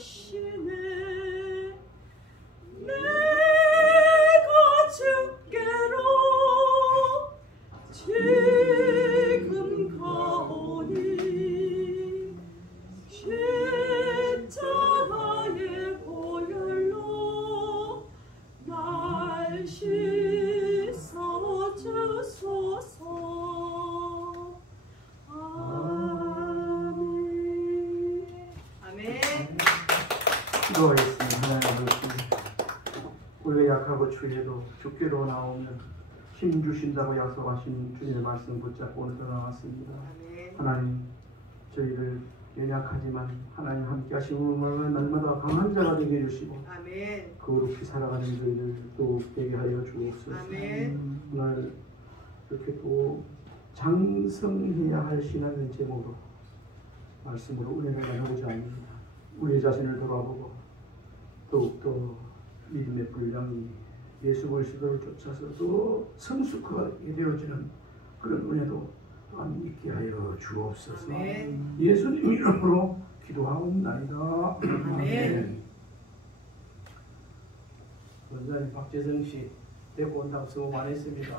주시네. 내가 주께로 지금 가오니 십자가의 보혈로 날 씻어주소서. 아멘. 아멘. 기도하겠습니다. 하나님 아버지, 우리가 약하고 추해도 주께로 나오면 힘 주신다고 약속하신 주님의 말씀 붙잡고 오늘도 나왔습니다. 아멘. 하나님, 저희를 연약하지만 하나님 함께 하시는 날마다 강한 자가 되게 해주시고 아멘. 거룩히 살아가는 저희들 또 되게 하여 주옵소서. 아멘. 오늘 이렇게 또 장성해야 할 신앙의 제목으로 말씀으로 은혜를 나누고자 합니다. 우리 자신을 돌아보고 더욱더 믿음의 분량이 예수 그리스도를 쫓아서 또 성숙하게 되어지는 그런 은혜도 또한 있게 하여 주옵소서. 아멘. 예수님 이름으로 기도하옵나이다. 아멘. 원장님 박재성 씨 데리고 온다고 수고 많이 했습니다.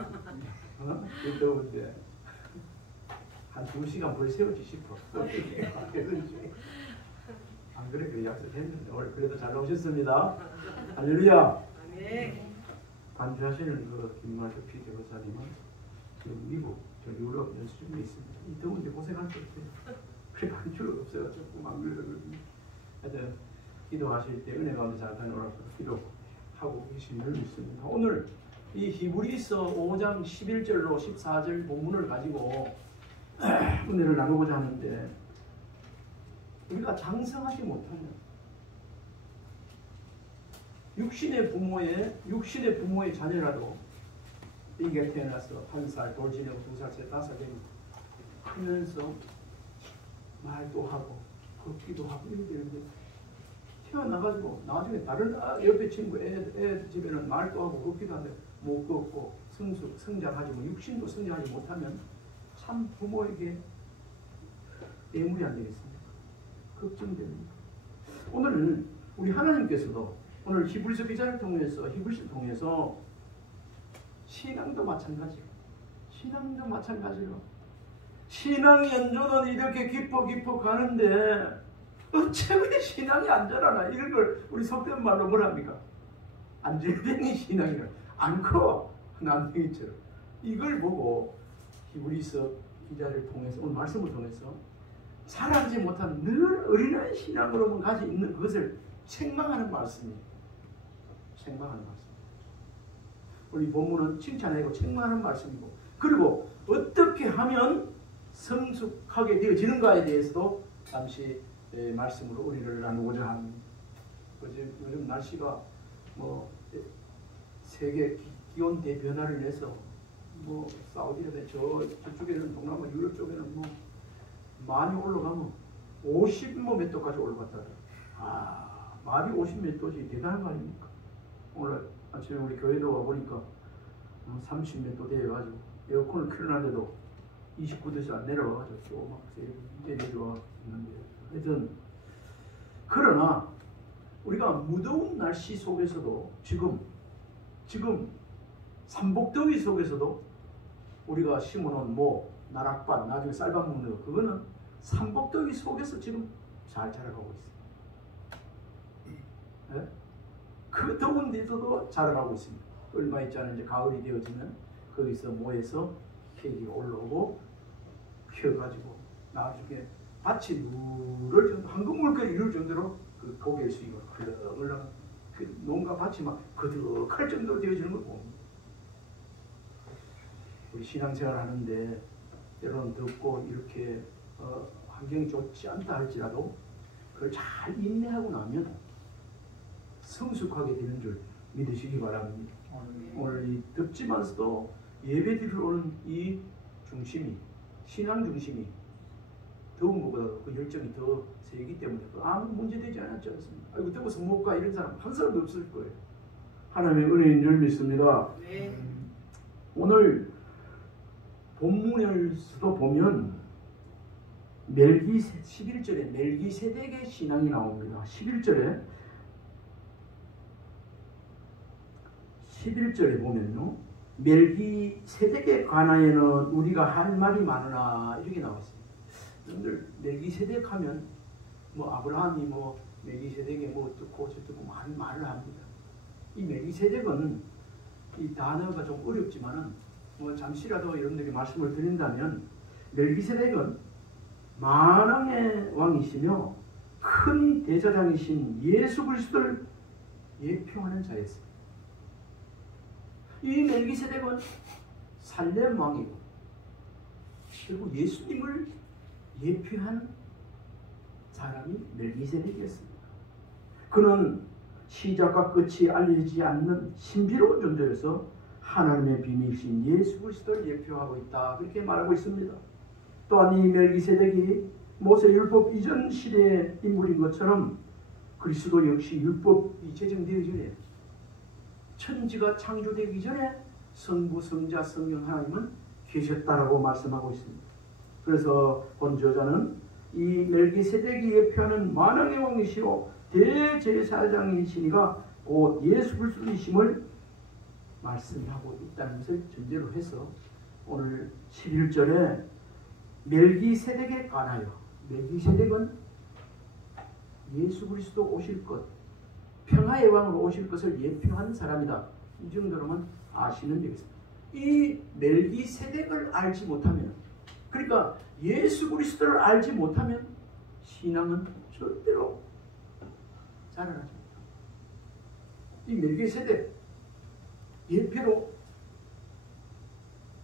더운데 한 2시간 벌 세우지 싶어. 안 그래 그 약속했는데 오늘 그래도 잘 오셨습니다. 할렐루야. 아멘. 반주하시는 그 김만석 피제보사님은 지금 미국 저 유럽 연수 중에 있습니다. 이 더운데 고생할 수 없어요. 그래 반주가 없어가지고 안 그러거든요. 하여튼 기도하실 때 은혜 가운데 잘 다녀오라고 기도하고 계신 줄 믿습니다. 오늘 이 히브리서 5장 11절로 14절 본문을 가지고 은혜를 나누고자 하는데, 우리가 장성하지 못하면 육신의 부모의 자녀라도 이게 태어나서 1살 돌지내고 2살, 3살, 5살 되면 크면서 말도 하고 걷기도 하고 이렇게 되는데, 태어나가지고 나중에 다른 옆에 친구 애 집에는 말도 하고 걷기도 하는데 못 걷고 성장하지 뭐 육신도 성장하지 못하면 참 부모에게 애물이 안 되겠습니까? 걱정됩니다. 오늘 우리 하나님께서도 오늘 히브리서 기자를 통해서 신앙도 마찬가지로 신앙의 연조는 이렇게 깊어 가는데 어째 그래 신앙이 안 자라나. 이런 걸 우리 속된 말로 뭐랍니까? 안질뱅이 신앙이라 안 커. 난쟁이처럼. 이걸 보고 히브리서 기자를 통해서 오늘 말씀을 통해서 자라지 못한 늘 어린아이 신앙으로만 가지고 있는 그것을 책망하는 말씀이에요. 책망하는 말씀. 우리 본문은 칭찬하고 책망하는 말씀이고, 그리고 어떻게 하면 성숙하게 되어지는가에 대해서도 잠시 말씀으로 우리를 나누고자 합니다. 요즘 날씨가 뭐 세계 기온 대변화를 내서 뭐 사우디라든지 저쪽에는 동남아 유럽 쪽에는 뭐 많이 올라가면 50몇 몇 도까지 올라갔다. 말이 50 몇 도지 대단한 거 아닙니까? 오늘 아침에 우리 교회도 와보니까 30 몇 도 돼가지고 에어컨을 켜놨는데도 29도에서 안 내려와가지고 조금 이제 내려와 있는데, 하여튼 그러나 우리가 무더운 날씨 속에서도 지금 삼복더위 속에서도 우리가 심어놓은 나락밭 나중에 쌀밥 먹는 거, 그거는 삼복더위 속에서 지금 잘 자라가고 있습니다. 네? 그 더운 데서도 자라가고 있습니다. 얼마 있지 않은 이제 가을이 되어지면 거기서 모여서 계기가 올라오고 펴가지고 나중에 밭이 누럴 정도, 황금물결이 이룰 정도로 그 고개 수위가 흘러흘러 그 농가 밭이 막 거득할 정도로 되어지는 걸 봅니다. 우리 신앙생활 하는데 때로는 덥고 이렇게 환경이 좋지 않다 할지라도 그걸 잘 인내하고 나면 성숙하게 되는 줄 믿으시기 바랍니다. 오늘 이 덥지만서도 예배 드리러 오는 이 중심이, 신앙 중심이 더운 것보다 그 열정이 더 세기 때문에 아무 문제되지 않지 않습니까? 아이고 더워서 못 가 이런 사람 한 사람도 없을 거예요. 하나님의 은혜인 줄 믿습니다. 네. 오늘 본문에서도 보면 멜기세 11절에 멜기세덱의 신앙이 나옵니다. 11절에 보면요. 멜기세덱에 관하여는 우리가 할 말이 많으나 이렇게 나와 있습니다. 여러분들 멜기세덱 하면 뭐 아브라함이 뭐 멜기세덱에 뭐 어떻고 저떻고 많은 말을 합니다. 이 멜기세덱은 이 단어가 좀 어렵지만은 뭐 잠시라도 여러분들에게 말씀을 드린다면 멜기세덱은 만왕의 왕이시며 큰 대제사장이신 예수 그리스도를 예표하는 자였습니다. 이 멜기세덱은 살렘 왕이고 그리고 예수님을 예표한 사람이 멜기세덱이었습니다. 그는 시작과 끝이 알려지지 않는 신비로운 존재로서 하나님의 비밀이신 예수 그리스도를 예표하고 있다. 그렇게 말하고 있습니다. 또한 이 멜기세덱이 모세 율법 이전 시대의 인물인 것처럼 그리스도 역시 율법이 제정되기 전에 천지가 창조되기 전에 성부, 성자, 성령 하나님은 계셨다라고 말씀하고 있습니다. 그래서 본 저자는 이 멜기세덱이 예표하는 만왕의 왕이시오 대제사장이시니가 곧 예수 그리스도이심을 말씀하고 있다는 것을 전제로 해서 오늘 11절에 멜기세덱에 관하여 멜기세덱은 예수 그리스도 오실 것 평화의 왕으로 오실 것을 예표한 사람이다. 이 정도로만 아시면 되겠습니다. 이 멜기세덱을 알지 못하면 그러니까 예수 그리스도를 알지 못하면 신앙은 절대로 자라나지 못합니다. 이 멜기세덱 예표로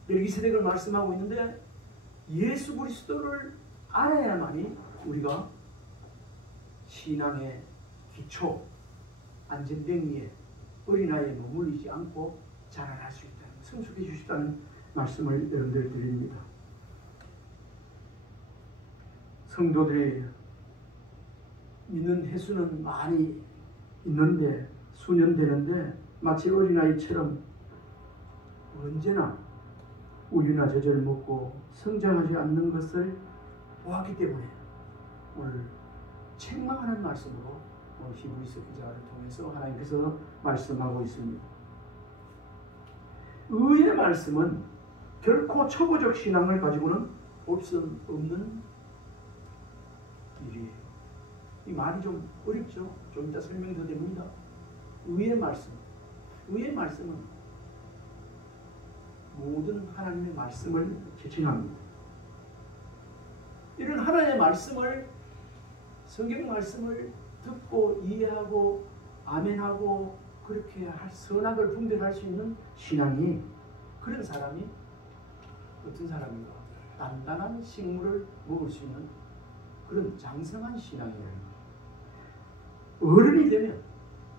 멜기세덱을 말씀하고 있는데 예수 그리스도를 알아야만이 우리가 신앙의 기초 안전뱅이에 어린아이에 머물리지 않고 자라날 수 있다는 성숙해 주시다는 말씀을 여러분들 드립니다. 성도들이 믿는 횟수는 많이 있는데 수년 되는데 마치 어린아이처럼 언제나 우유나 젖을 먹고 성장하지 않는 것을 보았기 때문에 오늘 책망하는 말씀으로 히브리서 기자를 통해서 하나님께서 말씀하고 있습니다. 의의 말씀은 결코 초보적 신앙을 가지고는 없는 일이에요. 이 말이 좀 어렵죠? 좀 이따 설명 더 됩니다. 의의 말씀. 의의 말씀은 모든 하나님의 말씀을 지칭합니다. 이런 하나님의 말씀을 성경 말씀을 듣고 이해하고 아멘하고 그렇게 선악을 분별할 수 있는 신앙이 그런 사람이 어떤 사람인가? 단단한 식물을 먹을 수 있는 그런 장성한 신앙이에요. 어른이 되면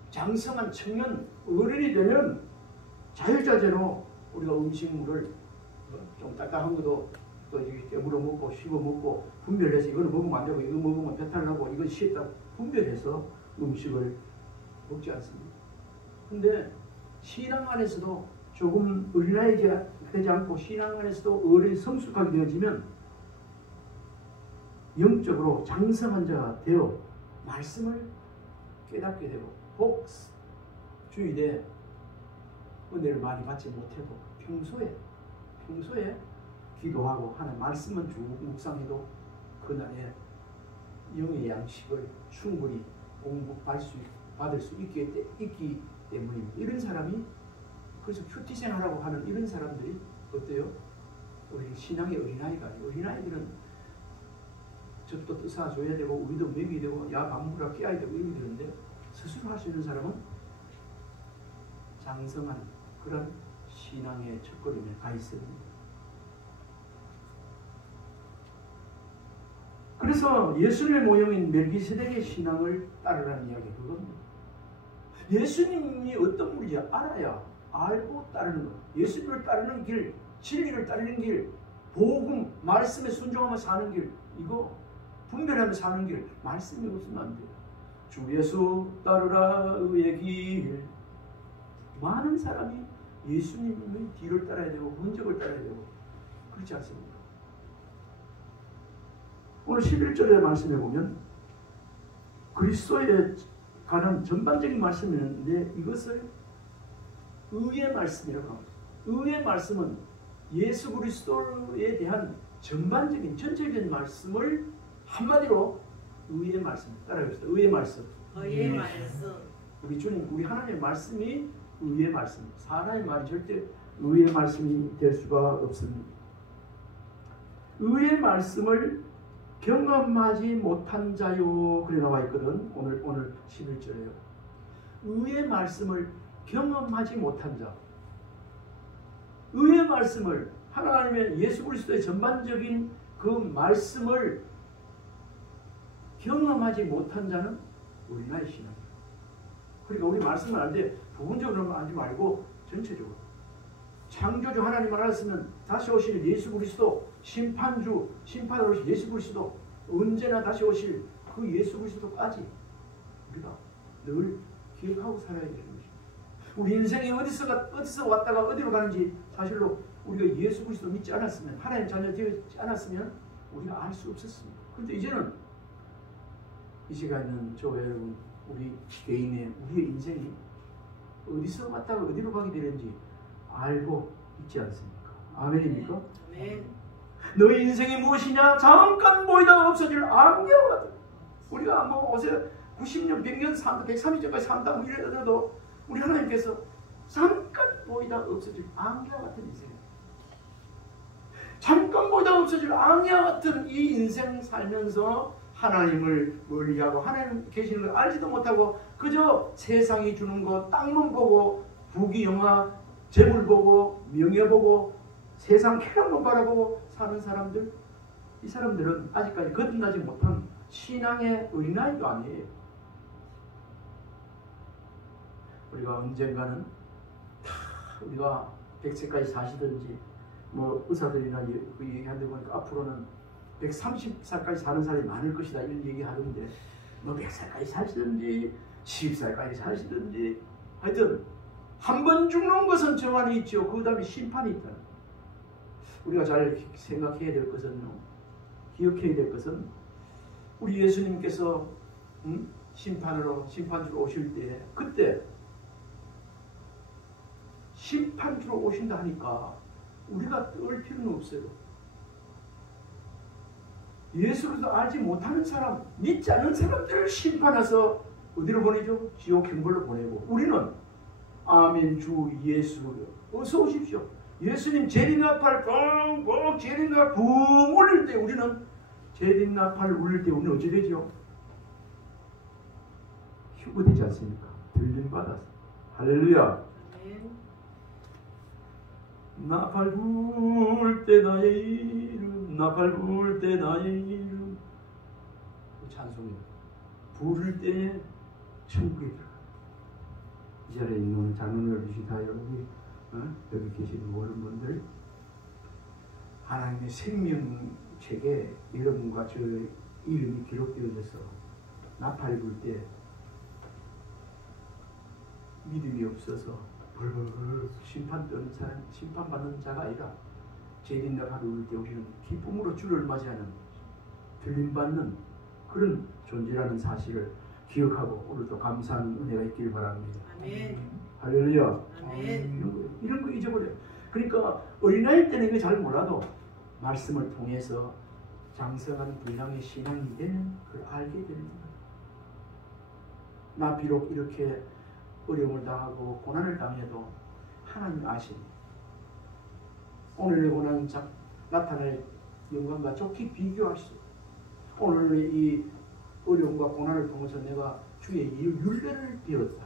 장성한 청년 어른이 되면 자유자재로 우리가 음식물을 좀 딱딱한 것도 또 이렇게 깨물어 먹고 씹어 먹고 분별해서 이거는 먹으면 안 되고 이거 먹으면 배탈 나고 이건 싫다 분별해서 음식을 먹지 않습니다. 근데 신앙 안에서도 조금 어린아이가 되지 않고 신앙 안에서도 어린 성숙하게 되어지면 영적으로 장성한 자가 되어 말씀을 깨닫게 되고 혹 주일에 은혜를 많이 받지 못해도 평소에 기도하고 하는 말씀은 쭉 묵상해도 그날에 영의 양식을 충분히 받을 수 있기 때문입니다. 이런 사람이 그래서 큐티 생활하고 하는 이런 사람들이 어때요? 우리 신앙의 어린아이가 아니에요. 어린아이들은 젖도 떠사줘야 되고 우리도 먹여야 되고 야 밥 먹으라 깨야 되고 이렇게 되는데 스스로 할 수 있는 사람은 장성한 그런 신앙의 첫걸음에 가 있습니다. 그래서 예수님의 모형인 멜기세덱의 신앙을 따르라는 이야기 그겁니다. 예수님이 어떤 분인지 알아야 알고 따르는 것. 예수님을 따르는 길, 진리를 따르는 길, 복음, 말씀에 순종하며 사는 길, 이거 분별하며 사는 길, 말씀이 없으면 안 돼요. 주 예수 따르라 의의 길. 많은 사람이 예수님의 뒤를 따라야 되고 흔적을 따라야 되고 그렇지 않습니까? 오늘 11절의 말씀에 보면 그리스도에 관한 전반적인 말씀이었는데 이것을 의의 말씀이라고 합니다. 의의 말씀은 예수 그리스도에 대한 전반적인 전체적인 말씀을 한마디로 의의 말씀 따라해봅시다. 의의 말씀. 의의 말씀. 우리 주님, 우리 하나님의 말씀이 의의 말씀. 사람의 말이 절대 의의 말씀이 될 수가 없습니다. 의의 말씀을 경험하지 못한 자요 그래 나와 있거든. 오늘 11절에요. 의의 말씀을 경험하지 못한 자. 의의 말씀을 하나님의 예수 그리스도의 전반적인 그 말씀을 경험하지 못한 자는 우리나라의 신앙이에요. 그러니까 우리 말씀을 할 때 부분적으로 하지 말고 전체적으로. 창조주 하나님 알았으면 다시 오실 예수 그리스도, 심판주, 심판으로 오실 예수 그리스도, 언제나 다시 오실 그 예수 그리스도까지 우리가 늘 기억하고 살아야 되는 것입니다. 우리 인생이 어디서 왔다가 어디로 가는지 사실로 우리가 예수 그리스도 믿지 않았으면, 하나님 자녀 되지 않았으면 우리가 알 수 없었습니다. 그런데 이제는 이 시간에는 저 여러분, 우리 개인의 우리의 인생이 어디서 왔다가 어디로 가게 되는지 알고 있지 않습니까? 아멘입니까? 아멘. 너의 인생이 무엇이냐? 잠깐 보이다가 없어질 안개와 같은. 우리가 뭐 어제 90년, 100년 산다, 130년까지 산다 뭐 이래도 우리 하나님께서 잠깐 보이다가 없어질 안개와 같은 인생. 잠깐 보이다가 없어질 안개와 같은 이 인생 살면서 하나님을 멀리하고 하나님 계시는 걸 알지도 못하고 그저 세상이 주는 것, 땅만 보고 부귀 영화, 재물 보고 명예 보고 세상 쾌락만 바라보고 사는 사람들, 이 사람들은 아직까지 거듭나지 못한 신앙의 어린아이도 아니에요. 우리가 언젠가는 다 우리가 100세까지 사시든지 뭐 의사들이나 그 얘기하는데 보니까 앞으로는 130살까지 사는 사람이 많을 것이다 이런 얘기하던데 뭐 100살까지 사시든지 10살까지 사시든지 하여튼 한 번 죽는 것은 정한이 있죠. 그 다음에 심판이 있다. 우리가 잘 생각해야 될 것은요, 기억해야 될 것은 우리 예수님께서 심판주로 오실 때 그때 심판주로 오신다 하니까 우리가 떨 필요는 없어요. 예수를 알지 못하는 사람, 믿지 않는 사람들을 심판해서 어디로 보내죠? 지옥 형벌로 보내고 우리는 아멘 주 예수 어서 오십시오. 예수님 재림나팔 뻥뻥 재림나팔 붕 울릴 때 우리는 재림나팔 울릴 때 우리는 어찌 되죠? 휴거되지 않습니까? 들림받아서. 할렐루야. 아멘. 나팔 불 때 나의 이름, 나팔 불 때 나의 이름. 찬송입니다. 부를 때 천국에 들어가. 이 자리에 있는 장로를 주시다 여러분이 여기 계시는 모든 분들 하나님의 생명책에 여러분과 저 이름이 기록되어져서 나팔 불 때 믿음이 없어서 벌벌 심판받는 사람, 심판받는 자가 아니라 재림나팔 울릴 때 우리는 기쁨으로 주를 맞이하는 들림받는 그런 존재라는 사실을 기억하고 오늘도 감사하는 은혜가 있기를 바랍니다. 아멘. 할렐루야. 아멘. 이런 거 잊어버려요. 그러니까 어린아이 때는 이거 잘 몰라도 말씀을 통해서 장성한 분량의 신앙이 되는 걸 알게 됩니다. 나 비록 이렇게 어려움을 당하고 고난을 당해도 하나님 아십니다. 오늘의 고난은 나타날 영광과 좋게 비교할 수 없어요. 오늘의 이 어려움과 고난을 통해서 내가 주의 율례를 배웠다.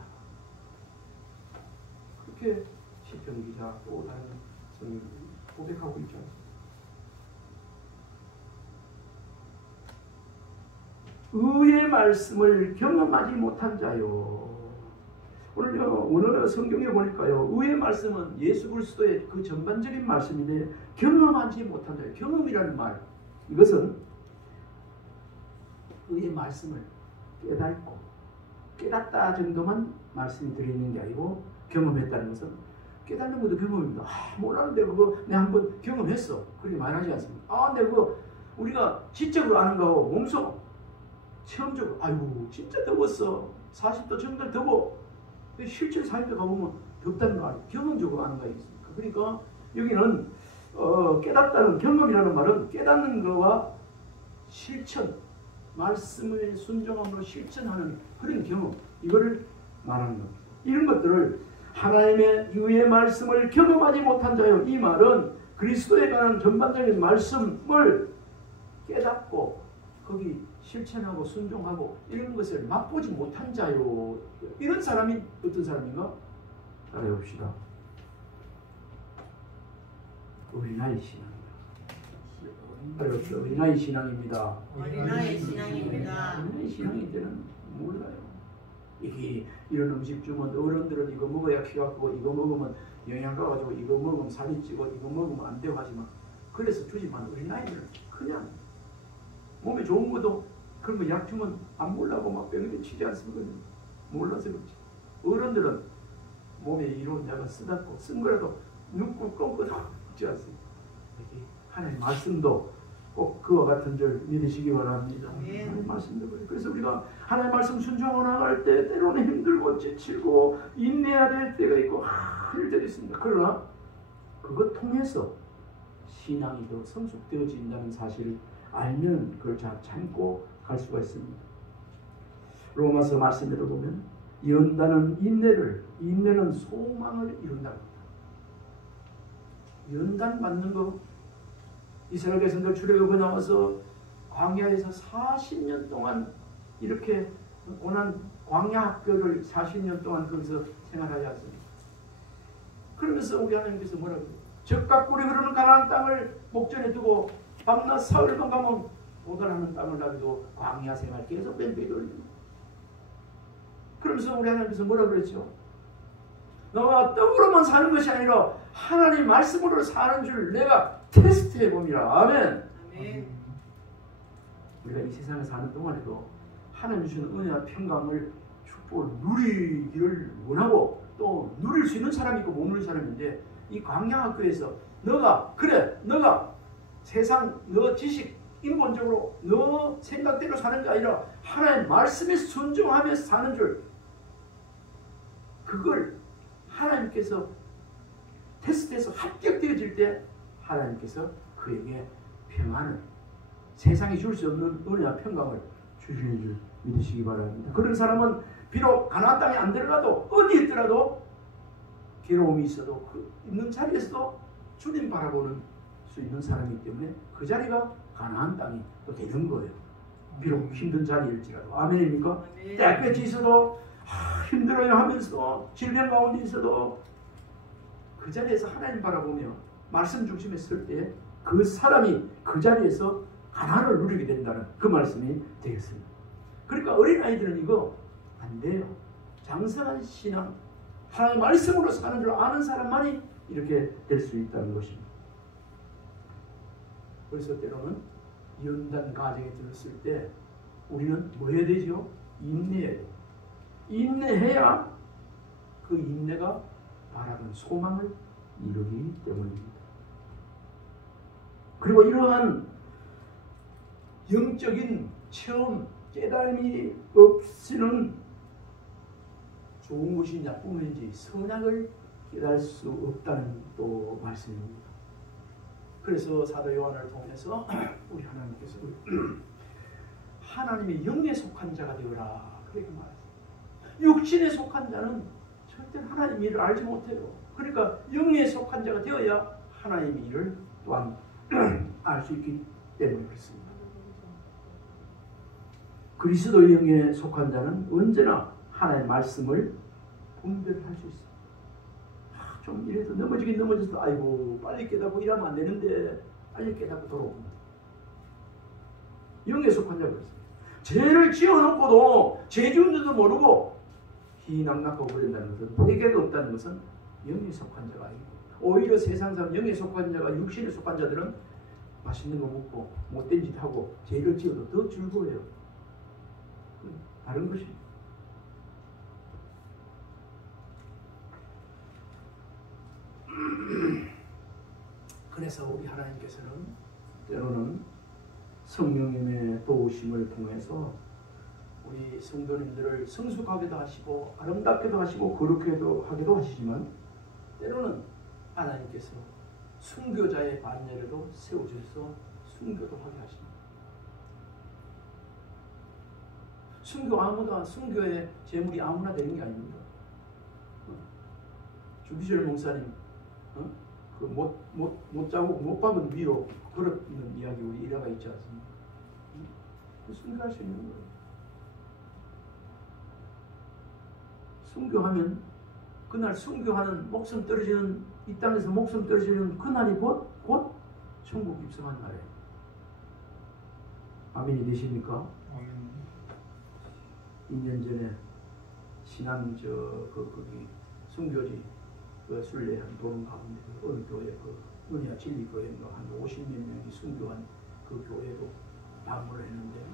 그렇게 시편 기자 또 다른 성경이 고백하고 있지 않습니까? 의의 말씀을 경험하지 못한 자요. 오늘 성경에 보니까요, 의의 말씀은 예수 그리스도의 그 전반적인 말씀인데 경험하지 못한 자요. 경험이라는 말, 이것은 의의 말씀을 깨닫고 깨닫다 정도만 말씀이 들어있는 게 아니고 경험했다는 것은 깨닫는 것도 경험입니다. 몰랐는데 그거 내가 한번 경험했어. 그렇게 말하지 않습니다. 내가 그거 우리가 지적으로 아는 거하고 몸소 체험적으로 아이고 진짜 더웠어. 40도 정말 더워. 실제 40도 가보면 덥다는 거 아니에요. 경험적으로 아는 거 아니겠습니까? 그러니까 여기는 깨닫다는 경험이라는 말은 깨닫는 거와 실천, 말씀을 순종함으로 실천하는 그런 경험, 이거를 말하는 겁니다. 이런 것들을 하나님의 유의 말씀을 경험하지 못한 자요. 이 말은 그리스도에 관한 전반적인 말씀을 깨닫고 거기 실천하고 순종하고 이런 것을 맛보지 못한 자요. 이런 사람이 어떤 사람인가? 따라해봅시다. 어린아이 신앙입니다. 어린아이 신앙입니다. 어린아이 신앙입니다. 어린아이 신앙일 때는 몰라요. 이게 이런 음식 주면 어른들은 이거 먹어야 키가 크고 이거 먹으면 영양가 가지고 이거 먹으면 살이 찌고 이거 먹으면 안 되고 하지만 그래서 주지만 어린아이들은 그냥 몸에 좋은 것도 그런 거 약 주면 안 몰라고 막 병에 치지 않습니까? 몰라서 그렇지. 어른들은 몸에 이로운 약은 쓰다고 쓴 거라도 눕고 껌거도 먹지 않습니까? 하나님의 말씀도 꼭 그와 같은 줄 믿으시기 바랍니다. 하나님의 말씀도 그래요. 그래서 우리가 하나님의 말씀 순종하고 나갈 때 때로는 힘들고 지치고 인내해야 될 때가 있고 할 때도 있습니다. 그러나 그것 통해서 신앙이 더 성숙되어진다는 사실을 알면 그걸 잘 참고 갈 수가 있습니다. 로마서 말씀에도 보면 연단은 인내는 소망을 이룬다고 합니다. 연단 받는 거 이스라엘 백성들 출애굽에 나와서 광야에서 40년 동안 이렇게 고난 광야 학교를 40년 동안 거기서 생활하지 않습니까? 그러면서 우리 하나님께서 뭐라고 해요? 적과 꿀이 흐르는 가나안 땅을 목전에 두고 밤낮 사흘만 가면 오달하는 땅을 나기도 광야 생활 계속 뺑뺑이 돌립니다. 그러면서 우리 하나님께서 뭐라고 그랬죠? 너가 떡으로만 사는 것이 아니라 하나님 말씀으로 사는 줄 내가 테스트해 봅니다. 아멘. 아멘. 우리가 이 세상에 사는 동안에도 하나님 주시는 은혜와 평강을 축복을 누리기를 원하고 또 누릴 수 있는 사람이 있고 못 누리는 사람인데 이 광야학교에서 너가 세상 너 지식 인본적으로 너 생각대로 사는 게 아니라 하나님 말씀에 순종하면서 사는 줄 그걸 하나님께서 테스트에서 합격되어질 때 하나님께서 그에게 평안을 세상이 줄 수 없는 은혜와 평강을 주시는 줄 믿으시기 바랍니다. 그런 사람은 비록 가나안 땅에 안 들어가도 어디 있더라도 괴로움이 있어도 그 있는 자리에서도 주님 바라보는 수 있는 사람이기 때문에 그 자리가 가나안 땅이 또 되는 거예요. 비록 힘든 자리일지라도. 아멘입니까? 때끝이 있어도 힘들어요 하면서도 질병 가운데 있어도 그 자리에서 하나님 바라보며 말씀 중심에 설 때 그 사람이 그 자리에서 가난을 누리게 된다는 그 말씀이 되겠습니다. 그러니까 어린아이들은 이거 안 돼요. 장성한 신앙, 하나님의 말씀으로 사는 줄 아는 사람만이 이렇게 될 수 있다는 것입니다. 그래서 때로는 연단 과정에 들었을 때 우리는 뭐 해야 되죠? 인내해야 돼요. 인내해야 그 인내가 바라는 소망을 이루기 때문입니다. 그리고 이러한 영적인 체험, 깨달음이 없이는 좋은 것이 나쁜 것인지 선악을 깨달을 수 없다는 또 말씀입니다. 그래서 사도 요한을 통해서 우리 하나님께서 하나님의 영에 속한 자가 되어라 그렇게 말했습니다. 육신에 속한 자는 절대 하나님의 일을 알지 못해요. 그러니까 영에 속한 자가 되어야 하나님의 일을 또한 알 수 있기 때문에 그렇습니다. 그리스도의 영에 속한 자는 언제나 하나님의 말씀을 분별할 수 있어요. 좀 이래도 넘어지긴 넘어져서 아이고 빨리 깨닫고 이러면 안 되는데 빨리 깨닫고 돌아옵니다. 영에 속한 자가 그렇습니다. 죄를 지어놓고도 죄 지은 줄도 모르고 희낙낙하고 그런다는 것은 회개가 없다는 것은 영에 속한 자가 아니고 오히려 세상 사람 영에 속한 자가 육신에 속한 자들은 맛있는 거 먹고 못된 짓 하고 죄를 지어도 더 즐거워요. 다른 것입니다. 그래서 우리 하나님께서는 때로는 성령님의 도우심을 통해서 우리 성도님들을 성숙하게도 하시고 아름답게도 하시고 거룩하게도 하기도 하시지만 때로는 하나님께서 순교자의 반열에도 세우셔서 순교도 하게 하십니다. 순교의 제물이 아무나 되는 게 아닙니다. 주기절 목사님 그 못 자고 못 박은 위로 걸었는 이야기 우리 일화가 있지 않습니까? 순교할 수 있는 거예요. 순교하면 그날 순교하는 목숨 떨어지는 이 땅에서 목숨 떨어지는 그날이 곧 천국 입성한 날이에요. 아멘이 되십니까? 아멘. 2년 전에 신안 거기 순교지 그 순례한 도는 가운데 어느 교회 그 은혜와 진리 교회인가 한 50몇 명이 순교한 그 교회도 방문을 했는데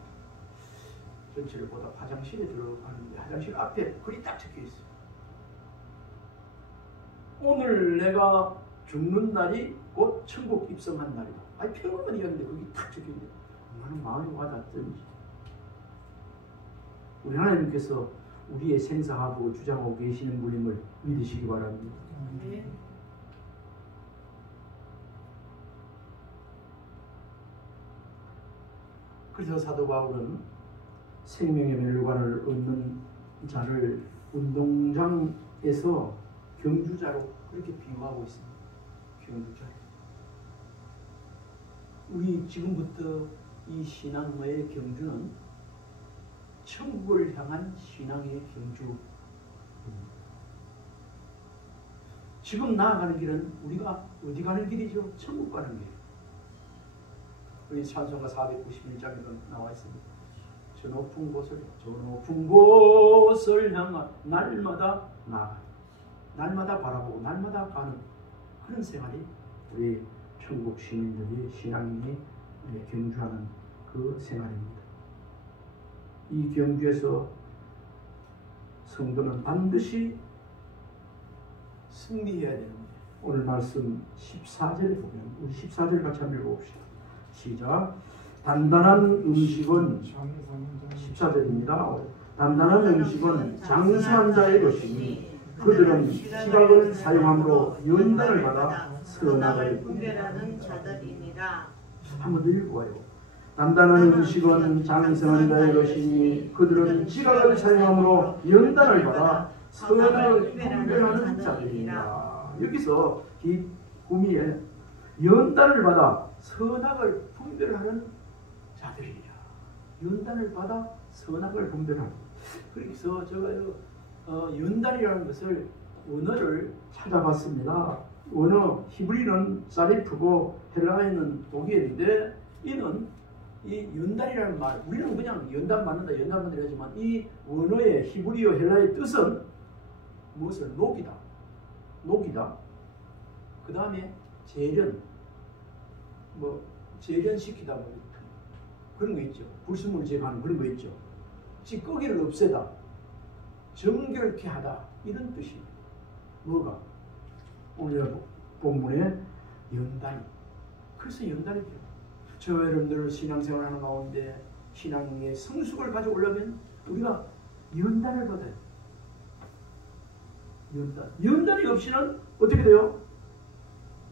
전체를 보다 화장실에 들어가는데 화장실 앞에 글이 딱 적혀 있어요. 오늘 내가 죽는 날이 곧 천국 입성한 날이다. 아니 평범한 이야기인데 거기 딱 적혀 있는데 얼마나 마음이 와닿던지. 우리 하나님께서 우리의 생사하복을 주장하고 계시는 분임을 믿으시기 바랍니다. 네. 그래서 사도 바울은 생명의 멸관을 얻는 자를 운동장에서 경주자로 그렇게 비유하고 있습니다. 경주자. 우리 지금부터 이 신앙의 경주는 천국을 향한 신앙의 경주. 지금 나아가는 길은 우리가 어디 가는 길이죠? 천국 가는 길. 우리 찬송가 491장에 나와 있습니다. 저 높은 곳을 향한 날마다 나아가, 날마다 바라보고 날마다 가는 그런 생활이 우리 천국 시민들이 신앙인이 경주하는 그 생활입니다. 이 경주에서 성도는 반드시 승리해야 되는데 오늘 말씀 14절 보면 우리 14절 같이 한번 읽어봅시다. 시작. 단단한 음식은 14절입니다. 단단한 음식은 장수한 자의 것이니 그들은 시각을 사용함으로 연단을 받아 선악을 분별하는 자들이니라. 한번 더 읽어봐요. 단단한 음식은 장성한 자의 것이니 그들은 지각을 사용함으로 연단을 받아 선악을 분별하는 자들이니라. 여기서 이 구미에 연단을 받아 선악을 분별하는 자들이라. 연단을 받아 선악을 분별하는. 그래서 제가 연단이라는 것을 언어를 찾아봤습니다. 언어 히브리는 사리프고 헬라어는 독일인데 이는 이 연단이라는 말, 우리는 그냥 연단 받는다, 연단 받는다 하지만 이 언어의 히브리어 헬라의 뜻은 무엇을? 녹이다. 녹이다. 그 다음에 재련, 재련시키다, 그런 거 있죠. 불순물 제거하는 그런 거 있죠. 찌꺼기를 없애다, 정결케 하다, 이런 뜻입니다. 뭐가? 오늘 본문에 연단이. 그래서 연단이 돼요. 저 여러분들 신앙생활하는 가운데 신앙의 성숙을 가져오려면 우리가 연단을 받아요. 연단이 없이는 어떻게 돼요?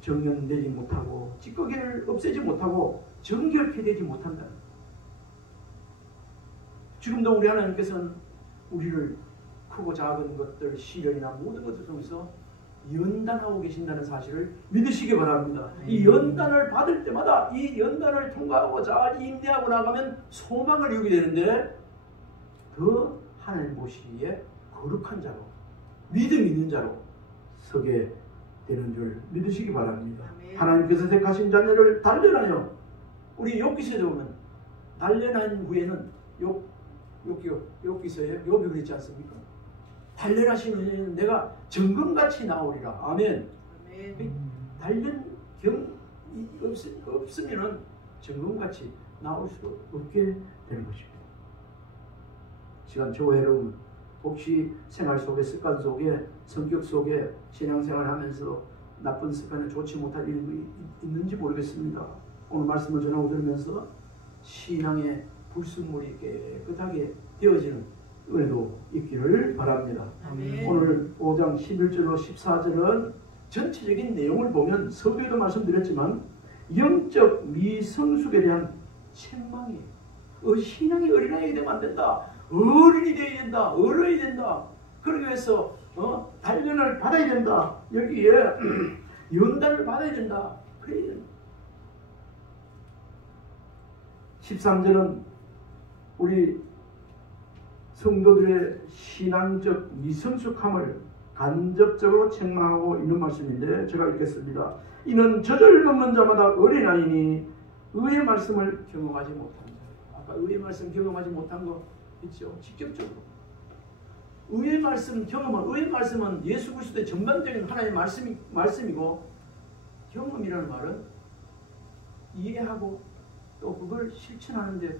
정연되지 못하고 찌꺼기를 없애지 못하고 정결케 되지 못한다. 지금도 우리 하나님께서는 우리를 크고 작은 것들, 시련이나 모든 것들 통해서 연단하고 계신다는 사실을 믿으시기 바랍니다. 이 연단을 받을 때마다 이 연단을 통과하고 잘 인내하고 나가면 소망을 이루게 되는데 더 하나님 보시기에 거룩한 자로, 믿음 있는 자로 서게 되는 줄 믿으시기 바랍니다. 하나님께서 택하신 자녀를 단련하여, 우리 욥기서에 보면 단련한 후에는 욥기서에 욥이 그랬지 않습니까? 단련하신 후에는 내가 정금같이 나오리라. 아멘. 단련 없으면은 정금같이 나올 수 없게 되는 것입니다. 시간 저와 여러분, 혹시 생활 속에, 습관 속에, 성격 속에 신앙생활 하면서 나쁜 습관에 좋지 못할 일이 있는지 모르겠습니다. 오늘 말씀을 전하고 들으면서 신앙의 불순물이 깨끗하게 되어지는 은혜도 있기를 바랍니다. 아멘. 오늘 5장 11절로 14절은 전체적인 내용을 보면 서두에도 말씀드렸지만 영적 미성숙에 대한 책망이에요. 신앙이 어린아이가 되면 안 된다. 어른이 되어야 된다. 어른이 된다. 그러기 위해서 단련을 받아야 된다. 여기에 연단을 받아야 된다. 그래야 된다. 13절은 우리 성도들의 신앙적 미성숙함을 간접적으로 책망하고 있는 말씀인데 제가 읽겠습니다. 이는 저절 넘는 자마다 어린아이니 의의 말씀을 경험하지 못한 자예요. 아까 의의 말씀 경험하지 못한 거 있죠. 직접적으로. 의의 말씀 경험은 의의 말씀은 예수 그리스도의 전반적인 하나님의 말씀이고 경험이라는 말은 이해하고 또 그걸 실천하는 데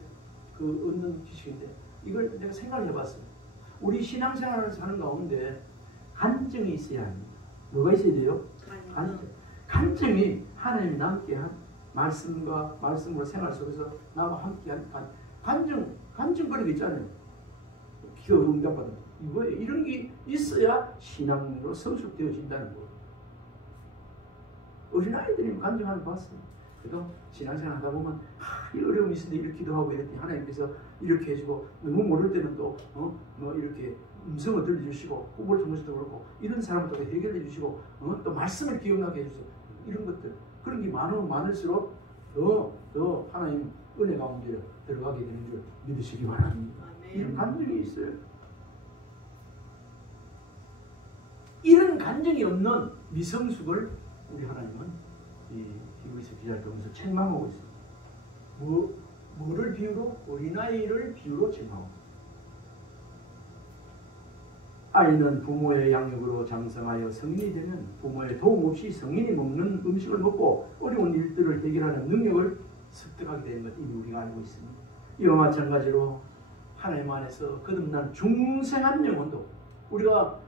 그 얻는 지식인데 이걸 내가 생각을 해봤어요. 우리 신앙생활을 사는 가운데 간증이 있어야 합니다. 뭐가 있어야 돼요? 간증. 간증이 하나님이 남게 한 말씀으로 생활 속에서 나와 함께한 간증거리가 있잖아요. 기도 응답받은 이런 게 있어야 신앙으로 성숙되어진다는 거예요. 어린아이들이 간증하는 거 봤어요. 그래도 신앙생활 하다 보면 이 어려움이 있는데 이렇게 기도하고 이랬더니 하나님께서 이렇게 해주고 너무 모를 때는 또 이렇게 음성을 들려주시고 꿈을 통해서도 그렇고 이런 사람들도 해결해 주시고 또 말씀을 기억나게 해주세요. 이런 것들 그런 게 많으면 많을수록 더 하나님 은혜 가운데 들어가게 되는 줄 믿으시기 바랍니다. 이런 간증이 있어요. 이런 간증이 없는 미성숙을 우리 하나님은 이 히브리서 기자를 통해서 책망하고 있습니다. 뭐를 비유로? 어린아이를 비유로 책망하고 있습니다. 아이는 부모의 양육으로 장성하여 성인이 되면 부모의 도움 없이 성인이 먹는 음식을 먹고 어려운 일들을 해결하는 능력을 습득하게 되는 것 이미 우리가 알고 있습니다. 이와 마찬가지로 하나님 안에서 거듭난 중생한 영혼도 우리가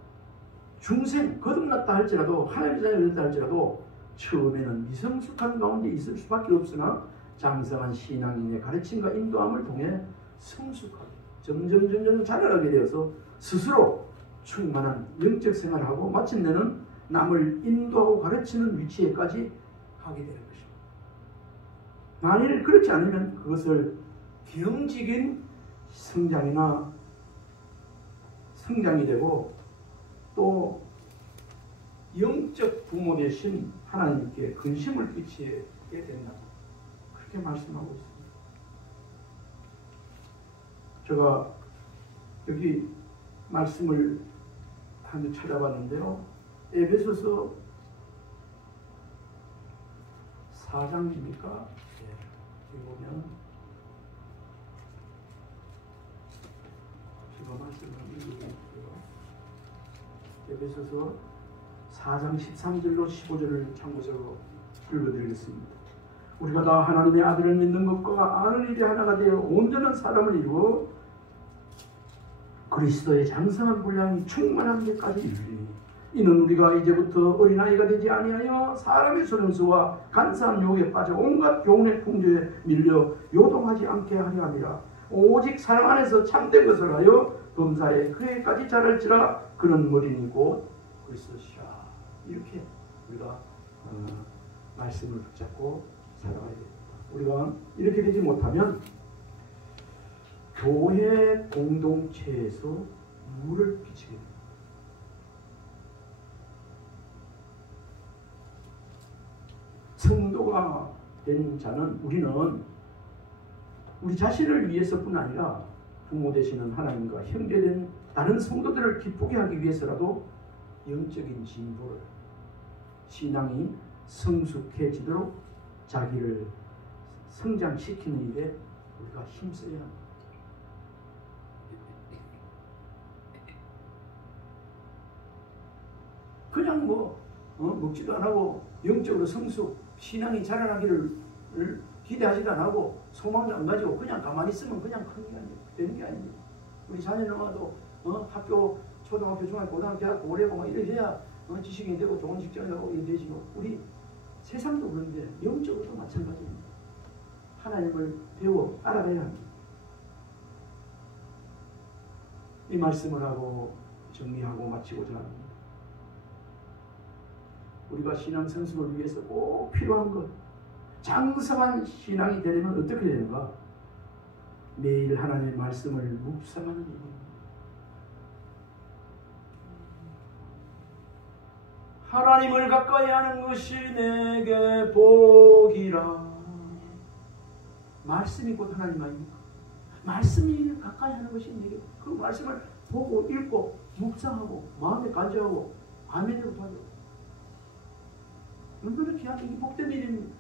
중생 거듭났다 할지라도 하나님의 자녀가 됐다 할지라도 처음에는 미성숙한 가운데 있을 수밖에 없으나 장성한 신앙인의 가르침과 인도함을 통해 성숙하게 점점 자라나게 되어서 스스로 충만한 영적 생활을 하고 마침내는 남을 인도하고 가르치는 위치에까지 가게 되는 것입니다. 만일 그렇지 않으면 그것을 경직인 성장이 되고 또 영적 부모 되신 하나님께 근심을 끼치게 된다고 그렇게 말씀하고 있습니다. 제가 여기 말씀을 한번 찾아봤는데요. 에베소서 4장입니까? 여기 보면 제가 말씀을 읽어드릴게요. 에베소서 4장 13절로 15절을 참고적으로 읽어드리겠습니다. 우리가 다 하나님의 아들을 믿는 것과 아는 일이 하나가 되어 온전한 사람을 이루어 그리스도의 장성한 분량이 충만한 데까지 이르리니 이는 우리가 이제부터 어린아이가 되지 아니하여 사람의 소령수와 간사한 유혹에 빠져 온갖 교훈의 풍조에 밀려 요동하지 않게 하려 함이라. 오직 사랑 안에서 참된 것을 하여 범사에 그에까지 자랄지라. 그는 머리니 곧 그리스도시라. 이렇게 우리가 말씀을 붙잡고 살아가야 됩니다. 우리가 이렇게 되지 못하면 교회 공동체에서 물을 끼치게 됩니다. 성도가 된 자는 우리는 우리 자신을 위해서뿐 아니라 부모 되시는 하나님과 형제된 다른 성도들을 기쁘게 하기 위해서라도 영적인 진보를 신앙이 성숙해지도록 자기를 성장시키는 일에 우리가 힘써야 합니다. 그냥 먹지도 안 하고 영적으로 성숙, 신앙이 자라나기를 기대하지도 안 하고 소망도 안 가지고 그냥 가만히 있으면 그냥 되는 게 아닙니다. 우리 자녀는 학교, 초등학교, 중학교, 고등학교, 대학, 고래고 막 이래 해야 지식인이 되고 좋은 직장이 되고 이래 되지고 우리 세상도 그런데 영적으로도 마찬가지입니다. 하나님을 배워 알아가야 합니다. 이 말씀을 하고 정리하고 마치고자 합니다. 우리가 신앙 성숙을 위해서 꼭 필요한 것, 장성한 신앙이 되려면 어떻게 되는가? 매일 하나님의 말씀을 묵상하는 일입니다. 하나님을 가까이 하는 것이 내게 복이라. 말씀이 곧 하나님 아닙니까? 말씀이 가까이 하는 것이 내게, 그 말씀을 보고 읽고 묵상하고 마음에 간직하고 아멘으로 받아. 얼마나 귀한 이 복된 일입니다.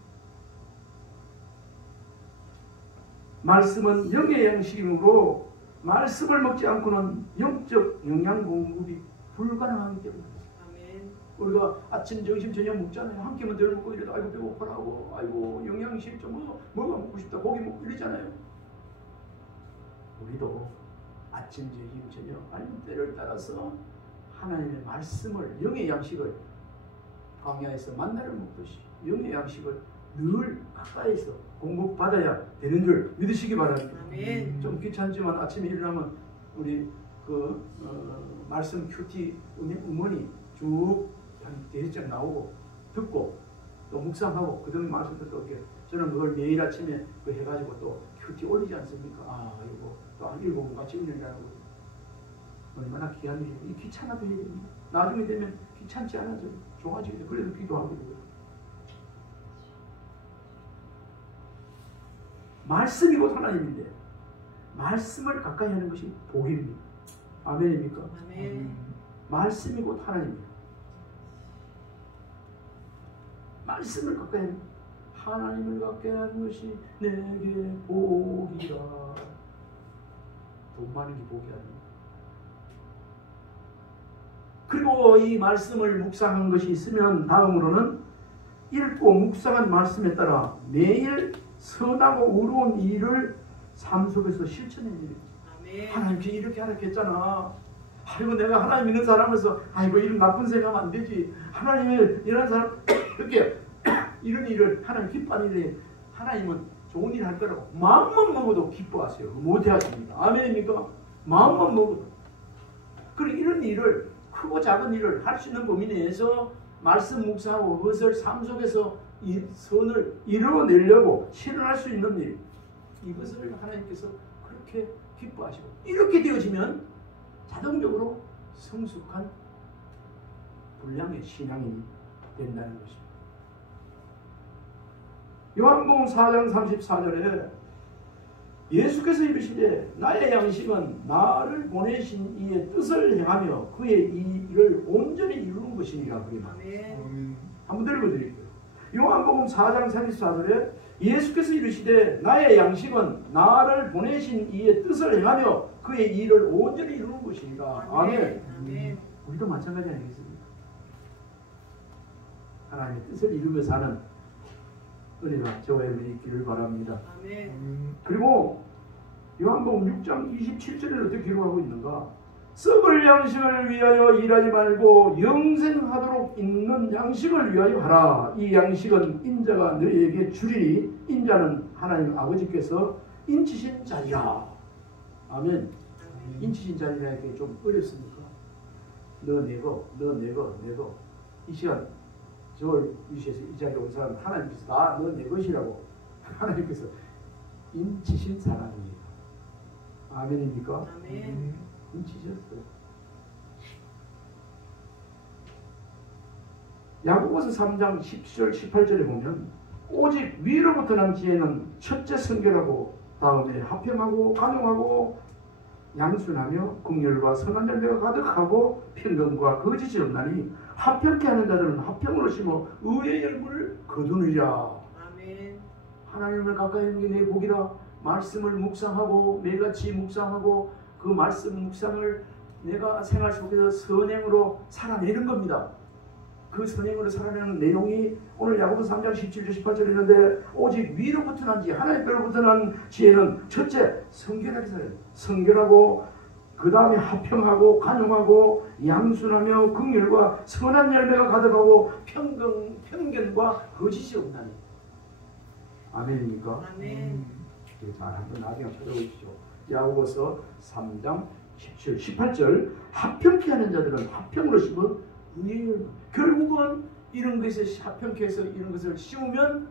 말씀은 영의 양식이므로 말씀을 먹지 않고는 영적 영양 공급이 불가능하기 때문입니다. 우리가 아침, 점심, 저녁 먹잖아요. 한 끼만 더 먹고 이래도 아이고 배고파라고, 아이고 영양식 좀 뭐가 먹고 싶다, 고기 먹고 이러잖아요. 우리도 아침, 점심, 저녁 아니면 때를 따라서 하나님의 말씀을, 영의 양식을 광야에서 만나를 먹듯이 영의 양식을 늘 가까이서 공급받아야 되는 줄 믿으시기 바랍니다. 아멘. 좀 귀찮지만 아침에 일어나면 우리 말씀 큐티 음원이 쭉 한 대여섯 장 나오고 듣고 또 묵상하고 그 다음에 말씀 듣고 이렇게 저는 그걸 매일 아침에 그 해가지고 또 큐티 올리지 않습니까? 아 이거 또 한 7번 같이 읽는다는 거 얼마나 귀한 일이에요. 이 귀찮아도 해야 됩니다. 나중에 되면 귀찮지 않아져 좋아지게 돼. 그래도 기도하게 되고요. 말씀이 곧 하나님인데 말씀을 가까이 하는 것이 복입니다. 아멘입니까? 아멘. 말씀이 곧 하나님입니다. 말씀을 가까이 하는, 하나님을 가까이 하는 것이 내게 복이라. 돈 많은 게 복이 아닙니다. 그리고 이 말씀을 묵상한 것이 있으면 다음으로는 읽고 묵상한 말씀에 따라 매일 선하고 의로운 일을 삶 속에서 실천해야 됩니다. 하나님 이렇게 하라고 했잖아. 아이고 내가 하나님 믿는 사람으로서 아이고 이런 나쁜 생각하면 안 되지. 하나님을 이런 사람 이렇게 이런 일을 하나님 기뻐하는 일에 하나님은 좋은 일 할 거라고 마음만 먹어도 기뻐하세요. 못해 하십니다. 아멘입니까? 마음만 먹어도. 그리고 이런 일을 크고 작은 일을 할 수 있는 범위 내에서 말씀 묵상하고 그것을 삶 속에서 이 선을 이루어내려고 실현할 수 있는 일, 이것을 하나님께서 그렇게 기뻐하시고 이렇게 되어지면 자동적으로 성숙한 분량의 신앙이 된다는 것입니다. 요한복음 4장 34절에 예수께서 이르시되 나의 양식은 나를 보내신 이의 뜻을 행하며 그의 일을 온전히 이루는 것이니라. 한번 더 읽어드릴게요. 요한복음 4장 34절에 예수께서 이르시되 나의 양식은 나를 보내신 이의 뜻을 행하며 그의 일을 온전히 이루는 것이니라. 아멘. 아멘. 우리도 마찬가지 아니겠습니까? 하나님의 뜻을 이루며 사는 은혜가 저와 여러분이 있기를 바랍니다. 아멘. 그리고 요한복음 6장 27절에 어떻게 기록하고 있는가? 썩을 양식을 위하여 일하지 말고 영생하도록 있는 양식을 위하여 하라. 이 양식은 인자가 너희에게 주리니 인자는 하나님 아버지께서 인치신 자리라. 아멘. 인치신 자리라 하기 좀 어렵습니까? 너 내거 이 시간 저를 위시해서 이 자리에 온 사람 하나님께서 다 너 내 것이라고 하나님께서 인치신 사람입니다. 아멘입니까? 아멘. 인치셨어요. 야고보서 3장 10절 18절에 보면 오직 위로부터 난 지혜는 첫째 성결하고 다음에 합평하고 간용하고 양순하며 긍휼과 선한 열매가 가득하고 평강과 거짓이 없나니 합평케 하는 자들은 합평으로 심어 의의 열매를 거두느니라. 아멘. 하나님을 가까이 하는 게 내 복이라. 말씀을 묵상하고 매일같이 묵상하고 그 말씀 묵상을 내가 생활 속에서 선행으로 살아내는 겁니다. 그 선행으로 살아내는 내용이 오늘 야고보서 3장 17절 18절에 있는데 오직 위로부터 난 지혜, 하나님 뼈로부터 난 지혜는 첫째 성결하게 살아요. 성결하고 그 다음에 합평하고 간용하고 양순하며 긍휼과 선한 열매가 가득하고 편견과 거짓이 없나니. 아멘입니까? 아멘. 잘 한번 나중에 찾아보십시오. 야고보서 3장 17, 18절 합평케 하는 자들은 합평으로 심어 의의 열매. 결국은 이런 것에 합평케 해서 이런 것을 심으면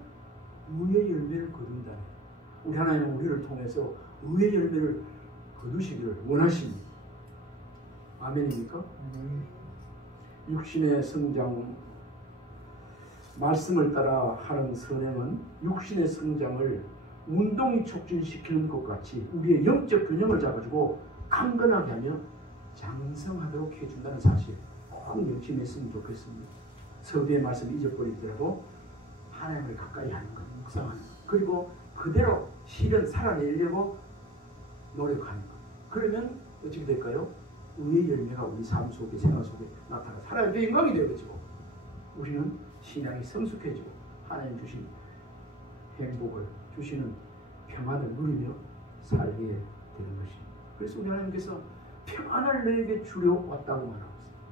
의의 열매를 거둔다. 우리 하나님은 우리를 통해서 의의 열매를 거두시기를 원하십니다. 아멘입니까? 육신의 성장, 말씀을 따라 하는 선행은 육신의 성장을 운동이 촉진시키는 것 같이 우리의 영적 균형을 잡아주고 강건하게 하며 장성하도록 해준다는 사실 꼭 명심했으면 좋겠습니다. 서두의 말씀 잊어버리더라도 하나님을 가까이 하는 것, 묵상하는 것, 그리고 그대로 실현 살아내려고 노력하는 것. 그러면 어떻게 될까요? 의의 열매가 우리 삶 속에, 생활 속에 나타나 하나님의 영광이 되어지고 우리는 신앙이 성숙해지고 하나님 주신 행복을 주시는 평안을 누리며 살게 되는 것입니다. 그래서 우리 하나님께서 평안을 너에게 주려 왔다고 말하고 있습니다.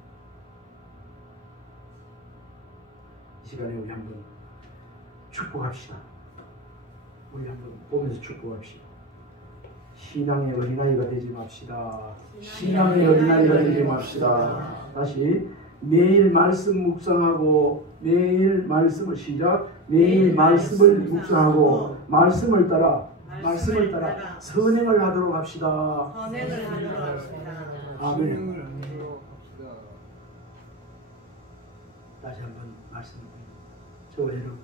이 시간에 우리 한번 축복합시다. 우리 한번 보면서 축복합시다. 신앙의 어린아이가 되지 맙시다. 신앙의 어린아이가 되지 맙시다. 다시 매일 말씀 묵상하고 매일 말씀을 시작. 매일 말씀을 묵상하고 말씀을 따라 선행을 하도록 합시다. 선행을 하도록 합시다. 아멘. 다시 한번 말씀드립니다. 저희는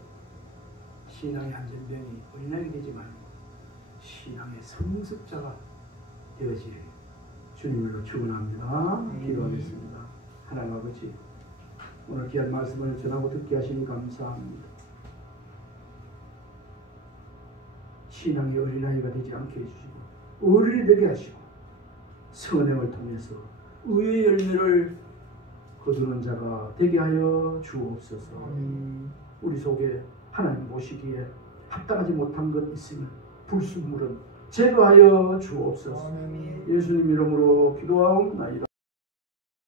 신앙의 안전병이 어린아이가 되지 말고 신앙의 성숙자가 되어지길 주님으로 축원합니다. 기도하겠습니다. 하나님 아버지, 오늘 귀한 말씀을 전하고 듣게 하시니 감사합니다. 신앙의 어린아이가 되지 않게 해주시고 어른이 되게 하시고 선행을 통해서 의의 열매를 거두는 자가 되게 하여 주옵소서. 우리 속에 하나님 보시기에 합당하지 못한 것 있으면 불순물은 제거하여 주옵소서. 예수님 이름으로 기도하옵나이다.